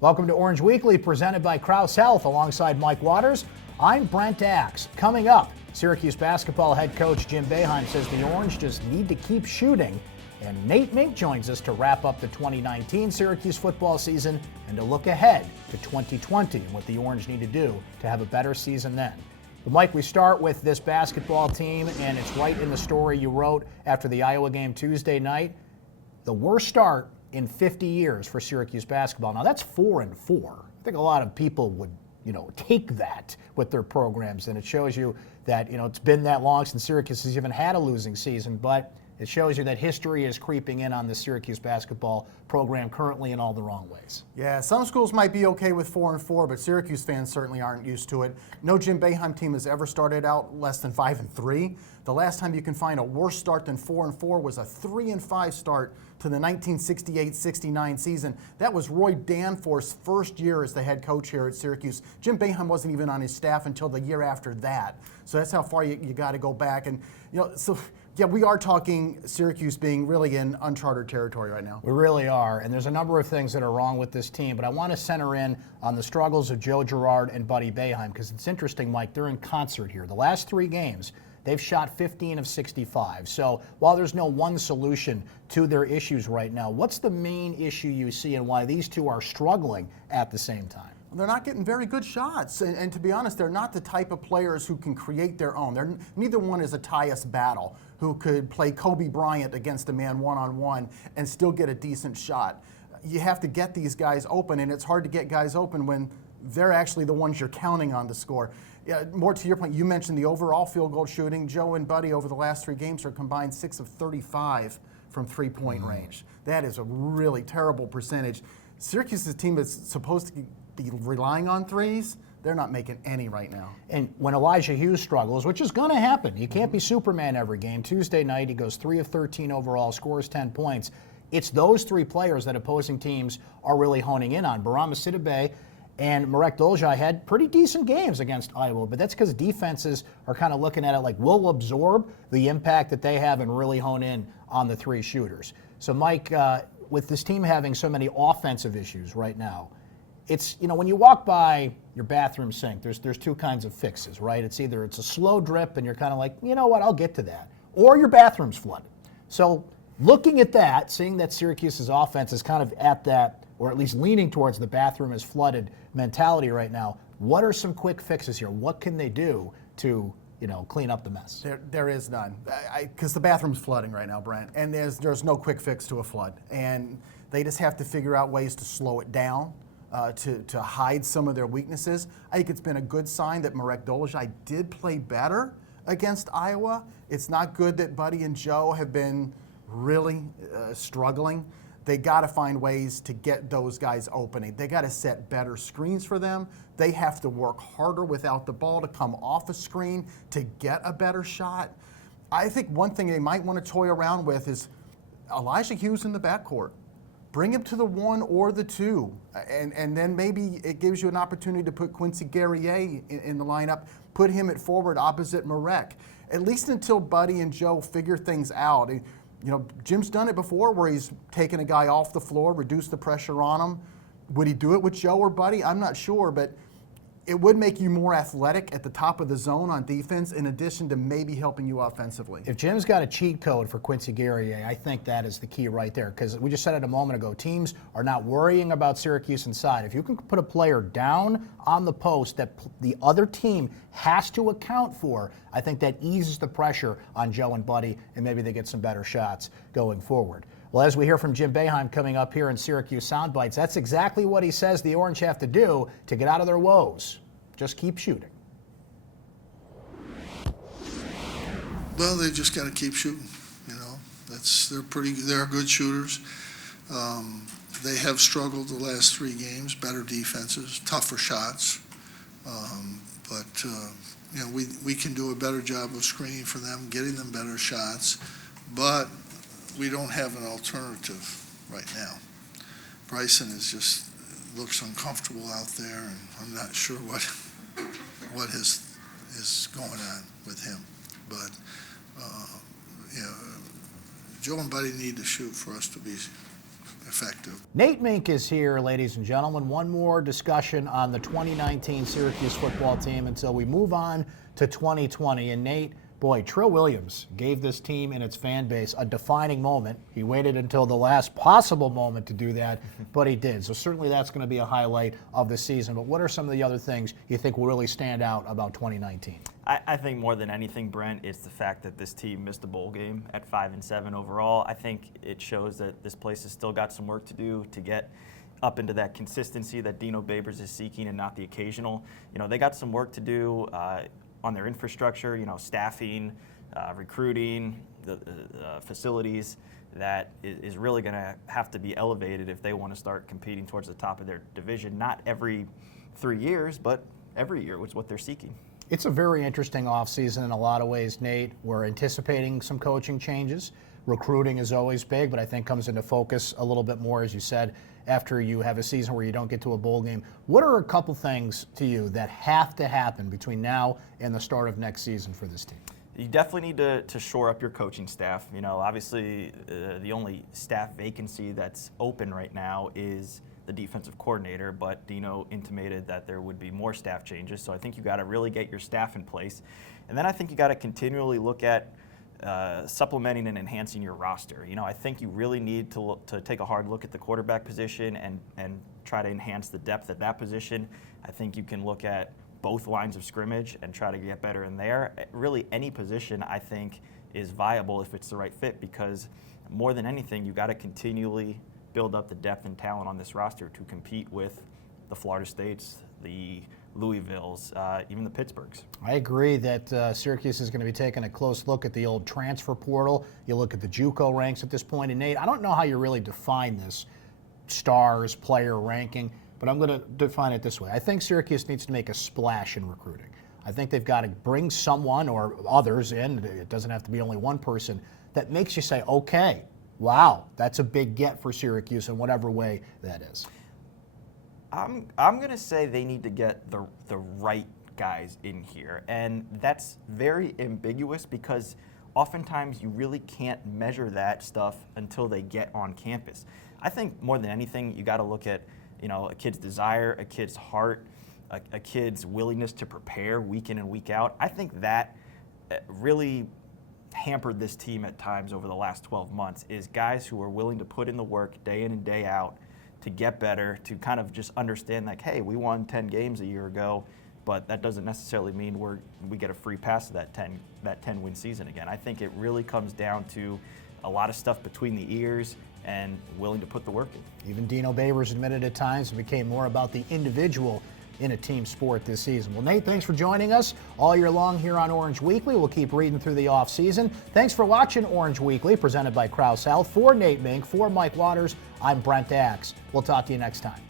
Welcome to Orange Weekly, presented by Krause Health, alongside Mike Waters. I'm Brent. Coming up, Syracuse basketball head coach Jim Boeheim says the Orange just need to keep shooting. And Nate Mink joins us to wrap up the 2019 Syracuse football season and to look ahead to 2020 and what the Orange need to do to have a better season then. But Mike, we start with this basketball team, and it's right in the story you wrote after the Iowa game Tuesday night. The worst start in 50 years for Syracuse basketball. Now that's 4-4. I think a lot of people would, take that with their programs, and it shows you that, it's been that long since Syracuse has even had a losing season, but it shows you that history is creeping in on the Syracuse basketball program currently in all the wrong ways. Yeah, some schools might be okay with 4-4, but Syracuse fans certainly aren't used to it. No Jim Boeheim team has ever started out less than 5-3. The last time you can find a worse start than 4-4 was a 3-5 start to the 1968-69 season. That was Roy Danforth's first year as the head coach here at Syracuse. Jim Boeheim wasn't even on his staff until the year after that. So that's how far you got to go back. And we are talking Syracuse being really in uncharted territory right now. We really are, and there's a number of things that are wrong with this team, but I want to center in on the struggles of Joe Girard and Buddy Boeheim, because it's interesting, Mike, they're in concert here. The last 3 games, they've shot 15 of 65. So while there's no one solution to their issues right now, what's the main issue you see and why these two are struggling at the same time? They're not getting very good shots, and to be honest, they're not the type of players who can create their own. Neither one is a Tyus Battle, who could play Kobe Bryant against a man one-on-one and still get a decent shot. You have to get these guys open, and it's hard to get guys open when they're actually the ones you're counting on to score. Yeah, more to your point, you mentioned the overall field goal shooting. Joe and Buddy over the last 3 games are combined 6 of 35 from three-point range. That is a really terrible percentage. Syracuse's team is supposed to be relying on threes. They're not making any right now. And when Elijah Hughes struggles, which is going to happen, you can't be Superman every game. Tuesday night, he goes 3 of 13 overall, scores 10 points. It's those 3 players that opposing teams are really honing in on. Barama Sidibe and Marek Dolezaj had pretty decent games against Iowa, but that's because defenses are kind of looking at it like, we'll absorb the impact that they have and really hone in on the 3 shooters. So, Mike, with this team having so many offensive issues right now, it's, when you walk by your bathroom sink, there's 2 kinds of fixes, right? It's either it's a slow drip and you're kind of like, you know what, I'll get to that, or your bathroom's flooded. So looking at that, seeing that Syracuse's offense is kind of at that, or at least leaning towards the bathroom is flooded mentality right now, what are some quick fixes here? What can they do to clean up the mess? There is none, because the bathroom's flooding right now, Brent, and there's no quick fix to a flood, and they just have to figure out ways to slow it down. To hide some of their weaknesses. I think it's been a good sign that Marek Dolezaj did play better against Iowa. It's not good that Buddy and Joe have been really struggling. They got to find ways to get those guys opening. They got to set better screens for them. They have to work harder without the ball to come off a screen to get a better shot. I think one thing they might want to toy around with is Elijah Hughes in the backcourt. Bring him to the 1 or the 2, and then maybe it gives you an opportunity to put Quincy Guerrier in the lineup, put him at forward opposite Marek, at least until Buddy and Joe figure things out. Jim's done it before where he's taken a guy off the floor, reduced the pressure on him. Would he do it with Joe or Buddy? I'm not sure, but it would make you more athletic at the top of the zone on defense, in addition to maybe helping you offensively. If Jim's got a cheat code for Quincy Guerrier, I think that is the key right there, because we just said it a moment ago, teams are not worrying about Syracuse inside. If you can put a player down on the post that the other team has to account for, I think that eases the pressure on Joe and Buddy, and maybe they get some better shots going forward. Well, as we hear from Jim Boeheim coming up here in Syracuse Soundbites, that's exactly what he says the Orange have to do to get out of their woes. Just keep shooting. Well, they just got to keep shooting. They're good shooters. They have struggled the last 3 games. Better defenses, tougher shots, but we can do a better job of screening for them, getting them better shots, but we don't have an alternative right now. Bryson looks uncomfortable out there, and I'm not sure what is going on with him. But Joe and Buddy need to shoot for us to be effective. Nate Mink is here, ladies and gentlemen. One more discussion on the 2019 Syracuse football team until we move on to 2020. And Nate, boy, Trill Williams gave this team and its fan base a defining moment. He waited until the last possible moment to do that, but he did. So certainly that's going to be a highlight of the season. But what are some of the other things you think will really stand out about 2019? I think more than anything, Brent, it's the fact that this team missed a bowl game at 5-7 overall. I think it shows that this place has still got some work to do to get up into that consistency that Dino Babers is seeking and not the occasional. You know, they got some work to do on their infrastructure, staffing, recruiting, the facilities, that is really going to have to be elevated if they want to start competing towards the top of their division. Not every 3 years, but every year was what they're seeking. It's a very interesting offseason in a lot of ways, Nate. We're anticipating some coaching changes. Recruiting is always big, but I think comes into focus a little bit more, as you said, after you have a season where you don't get to a bowl game. What are a couple things to you that have to happen between now and the start of next season for this team? You definitely need to shore up your coaching staff. Obviously, the only staff vacancy that's open right now is the defensive coordinator, but Dino intimated that there would be more staff changes. So I think you got to really get your staff in place. And then I think you got to continually look at supplementing and enhancing your roster. I think you really need to take a hard look at the quarterback position and try to enhance the depth at that position. I think you can look at both lines of scrimmage and try to get better in there. Really, any position I think is viable if it's the right fit, because more than anything, you got to continually build up the depth and talent on this roster to compete with the Florida States, the Louisvilles, even the Pittsburghs. I agree that Syracuse is going to be taking a close look at the old transfer portal. You look at the JUCO ranks at this point. And Nate, I don't know how you really define this stars player ranking, but I'm going to define it this way. I think Syracuse needs to make a splash in recruiting. I think they've got to bring someone or others in. It doesn't have to be only one person that makes you say, okay, wow, that's a big get for Syracuse in whatever way that is. I'm going to say they need to get the right guys in here. And that's very ambiguous because oftentimes you really can't measure that stuff until they get on campus. I think more than anything, you got to look at a kid's desire, a kid's heart, a kid's willingness to prepare week in and week out. I think that really hampered this team at times over the last 12 months is guys who are willing to put in the work day in and day out to get better, to kind of just understand like, hey, we won 10 games a year ago, but that doesn't necessarily mean we get a free pass to that 10 win season again. I think it really comes down to a lot of stuff between the ears and willing to put the work in. Even Dino Babers admitted at times it became more about the individual in a team sport this season. Well, Nate, thanks for joining us all year long here on Orange Weekly. We'll keep reading through the offseason. Thanks for watching Orange Weekly, presented by Krause Health. For Nate Mink, for Mike Waters, I'm Brent Axe. We'll talk to you next time.